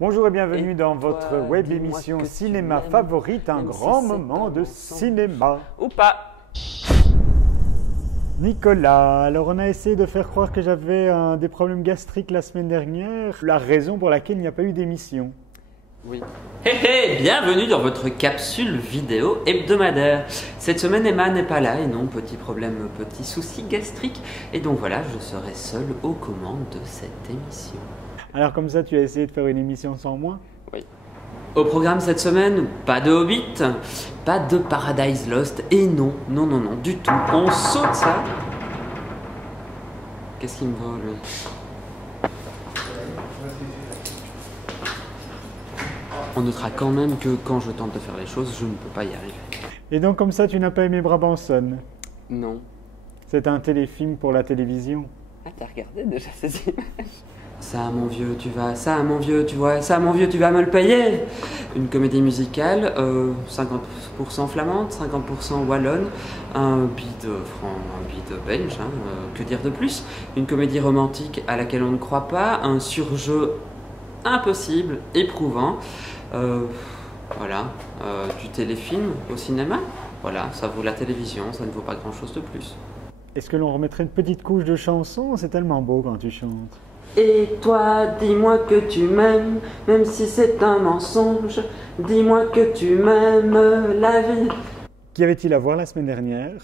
Bonjour et bienvenue dans toi, votre web dis-moi émission que tu cinéma m'aimes, favorite, un même grand si c'est moment un de mensonge. cinéma. Ou pas. Nicolas, alors on a essayé de faire croire que j'avais des problèmes gastriques la semaine dernière, la raison pour laquelle il n'y a pas eu d'émission. Oui. Hé hé, bienvenue dans votre capsule vidéo hebdomadaire. Cette semaine, Emma n'est pas là et non, petit problème, petit souci gastrique. Et donc voilà, je serai seul aux commandes de cette émission. Alors comme ça, tu as essayé de faire une émission sans moi? Oui. Au programme cette semaine, pas de Hobbit, pas de Paradise Lost et non, du tout. On saute ça. Qu'est-ce qu'il me vole, lui? On notera quand même que quand je tente de faire les choses, je ne peux pas y arriver. Et donc comme ça, tu n'as pas aimé Brabanson? Non. C'est un téléfilm pour la télévision. Ah, t'as regardé déjà ces images? Ça, mon vieux, tu vas... Ça, mon vieux, tu vois... Ça, mon vieux, tu vas me le payer. Une comédie musicale, 50% flamande, 50% wallonne, un beat belge, que dire de plus? Une comédie romantique à laquelle on ne croit pas, un surjeu impossible, éprouvant. Voilà, du téléfilm au cinéma. Voilà, ça vaut la télévision, ça ne vaut pas grand-chose de plus. Est-ce que l'on remettrait une petite couche de chanson? C'est tellement beau quand tu chantes. Et toi, dis-moi que tu m'aimes, même si c'est un mensonge. Dis-moi que tu m'aimes, la vie. Qu'y avait-il à voir la semaine dernière?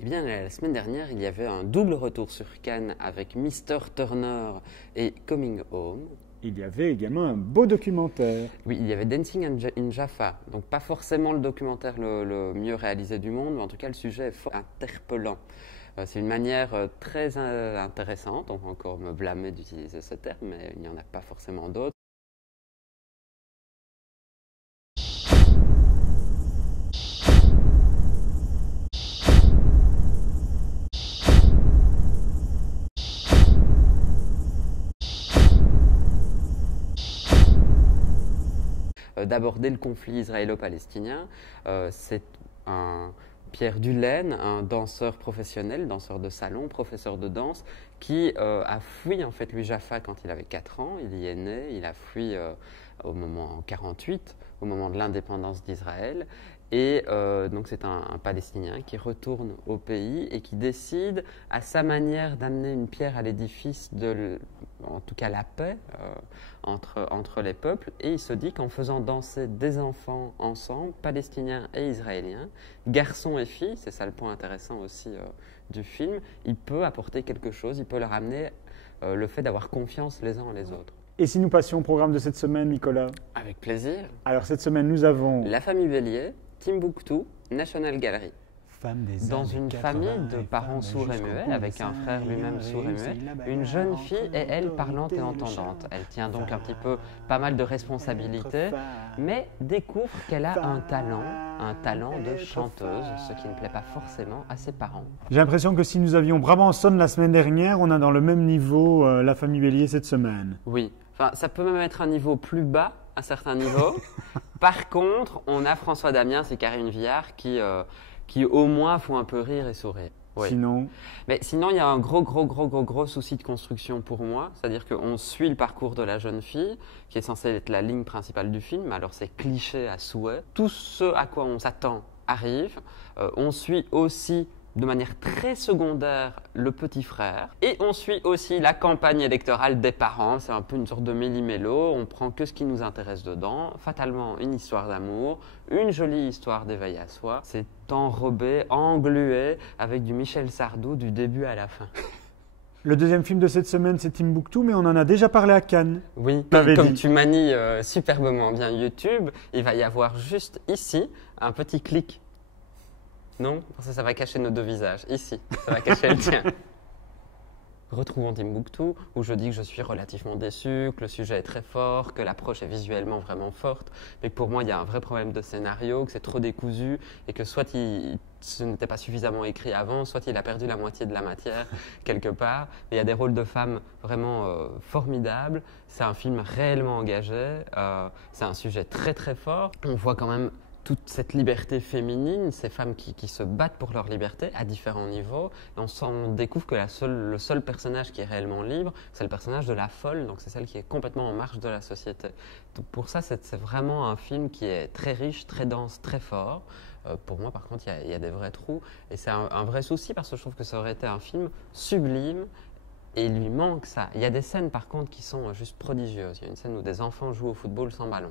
Eh bien, la semaine dernière, il y avait un double retour sur Cannes avec Mr. Turner et Coming Home. Il y avait également un beau documentaire. Oui, il y avait Dancing in Jaffa, donc pas forcément le documentaire le mieux réalisé du monde, mais en tout cas le sujet est fort interpellant. C'est une manière très intéressante, on va encore me blâmer d'utiliser ce terme, mais il n'y en a pas forcément d'autres. D'aborder le conflit israélo-palestinien, c'est Pierre Dulaine, un danseur professionnel, danseur de salon, professeur de danse, qui a fui en fait lui Jaffa quand il avait 4 ans. Il y est né, il a fui au moment en 48, au moment de l'indépendance d'Israël. Et donc c'est un Palestinien qui retourne au pays et qui décide à sa manière d'amener une pierre à l'édifice en tout cas la paix entre les peuples. Et il se dit qu'en faisant danser des enfants ensemble, Palestiniens et Israéliens, garçons et filles, c'est ça le point intéressant aussi du film, il peut apporter quelque chose, il peut leur amener le fait d'avoir confiance les uns en les autres. Et si nous passions au programme de cette semaine, Nicolas? Avec plaisir. Alors cette semaine, nous avons... La famille Bélier, Timbuktu, National Gallery. Dans une famille de parents sourds et muets, avec un frère lui-même sourd et muet, une jeune fille est elle parlante et entendante. Elle tient donc un petit peu pas mal de responsabilités, mais découvre qu'elle a un talent de chanteuse, ce qui ne plaît pas forcément à ses parents. J'ai l'impression que si nous avions Brabanson la semaine dernière, on a dans le même niveau la famille Bélier cette semaine. Oui, enfin, ça peut même être un niveau plus bas, à certains niveaux. Par contre, on a François Damiens et Karine Viard qui au moins font un peu rire et sourire. Oui. Sinon... Mais sinon, il y a un gros souci de construction pour moi. C'est-à-dire qu'on suit le parcours de la jeune fille, qui est censée être la ligne principale du film. Alors, c'est cliché à souhait. Tout ce à quoi on s'attend arrive. On suit aussi de manière très secondaire le petit frère. Et on suit aussi la campagne électorale des parents. C'est un peu une sorte de méli-mélo. On prend que ce qui nous intéresse dedans. Fatalement, une histoire d'amour, une jolie histoire d'éveil à soi. C'est enrobé, englué, avec du Michel Sardou du début à la fin. Le deuxième film de cette semaine, c'est Timbuktu, mais on en a déjà parlé à Cannes. Oui, comme tu manies superbement bien YouTube, il va y avoir juste ici un petit clic. Non, parce que ça va cacher nos deux visages. Ici, ça va cacher le tien. Retrouvons Timbuktu, où je dis que je suis relativement déçu, que le sujet est très fort, que l'approche est visuellement vraiment forte, mais que pour moi, il y a un vrai problème de scénario, que c'est trop décousu, et que soit ce n'était pas suffisamment écrit avant, soit il a perdu la moitié de la matière quelque part. Il y a des rôles de femmes vraiment formidables. C'est un film réellement engagé. C'est un sujet très très fort. On voit quand même toute cette liberté féminine, ces femmes qui se battent pour leur liberté à différents niveaux. Et on découvre que le seul personnage qui est réellement libre, c'est le personnage de la folle, donc c'est celle qui est complètement en marge de la société. Donc pour ça, c'est vraiment un film qui est très riche, très dense, très fort. Pour moi, par contre, il y a des vrais trous. Et c'est un vrai souci parce que je trouve que ça aurait été un film sublime. Et il lui manque ça. Il y a des scènes par contre qui sont juste prodigieuses. Il y a une scène où des enfants jouent au football sans ballon.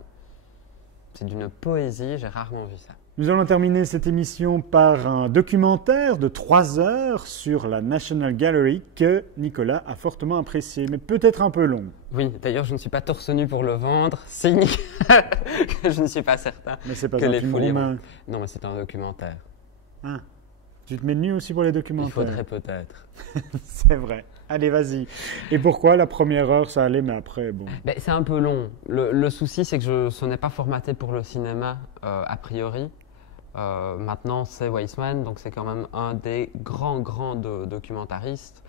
C'est d'une poésie, j'ai rarement vu ça. Nous allons terminer cette émission par un documentaire de 3 heures sur la National Gallery que Nicolas a fortement apprécié, mais peut-être un peu long. Oui, d'ailleurs je ne suis pas torse nu pour le vendre, signe que je ne suis pas certain. Mais c'est pas que un les film folies roumain. Non, mais c'est un documentaire. Ah. Tu te mets nu aussi pour les documentaires? Il faudrait peut-être. C'est vrai. Allez, vas-y. Et pourquoi la première heure, ça allait, mais après, bon. Ben, c'est un peu long. Le souci, c'est que ce n'est pas formaté pour le cinéma, a priori. Maintenant, c'est Weissman, donc c'est quand même un des grands documentaristes.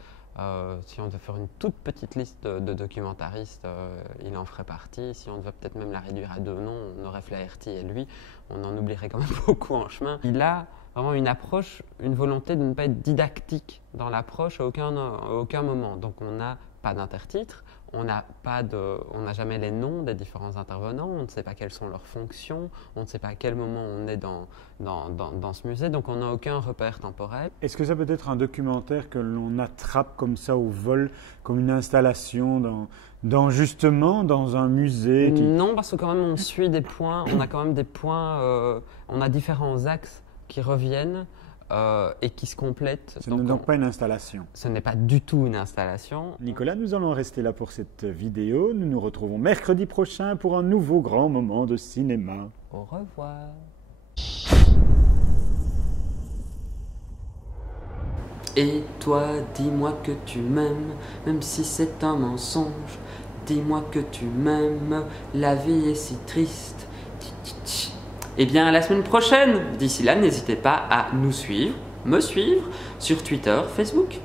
Si on devait faire une toute petite liste de documentaristes, il en ferait partie. Si on devait peut-être même la réduire à 2 noms, on aurait Flaherty et lui. On en oublierait quand même beaucoup en chemin. Il a vraiment une approche, une volonté de ne pas être didactique dans l'approche à aucun moment. Donc on n'a pas d'intertitre, on n'a jamais les noms des différents intervenants, on ne sait pas quelles sont leurs fonctions, on ne sait pas à quel moment on est dans ce musée, donc on n'a aucun repère temporel. Est-ce que ça peut être un documentaire que l'on attrape comme ça au vol, comme une installation justement dans un musée Non, parce que quand même on suit des points, on a quand même des points, on a différents axes qui reviennent et qui se complètent. Ce n'est donc pas une installation. Ce n'est pas du tout une installation. Nicolas, nous allons rester là pour cette vidéo. Nous nous retrouvons mercredi prochain pour un nouveau grand moment de cinéma. Au revoir. Et toi, dis-moi que tu m'aimes, même si c'est un mensonge. Dis-moi que tu m'aimes, la vie est si triste. Eh bien, à la semaine prochaine. D'ici là, n'hésitez pas à nous suivre, me suivre sur Twitter, Facebook.